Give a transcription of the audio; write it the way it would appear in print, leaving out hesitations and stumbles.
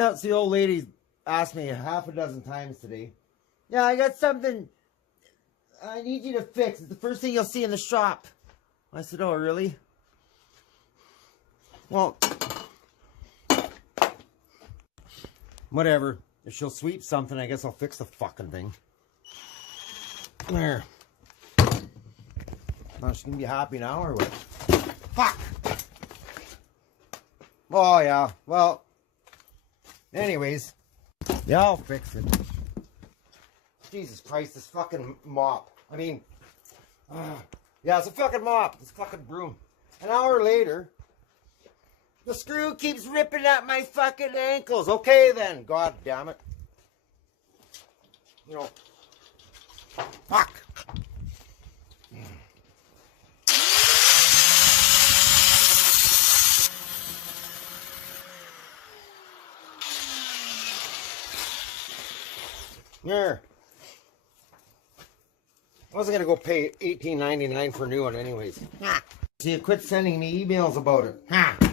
Yeah, so the old lady asked me half a dozen times today. Yeah, I got something I need you to fix. It's the first thing you'll see in the shop. I said, oh, really? Well, whatever. If she'll sweep something, I guess I'll fix the fucking thing. There. Now she can be happy now or what? Fuck! Oh, yeah. Well, anyways. Yeah, I'll fix it. Jesus Christ, this fucking mop. I mean, yeah, it's a fucking mop. This fucking broom. An hour later, the screw keeps ripping at my fucking ankles. Okay then, god damn it. You know, fuck. There. I wasn't gonna go pay $18.99 for a new one anyways. So you quit sending me emails about it.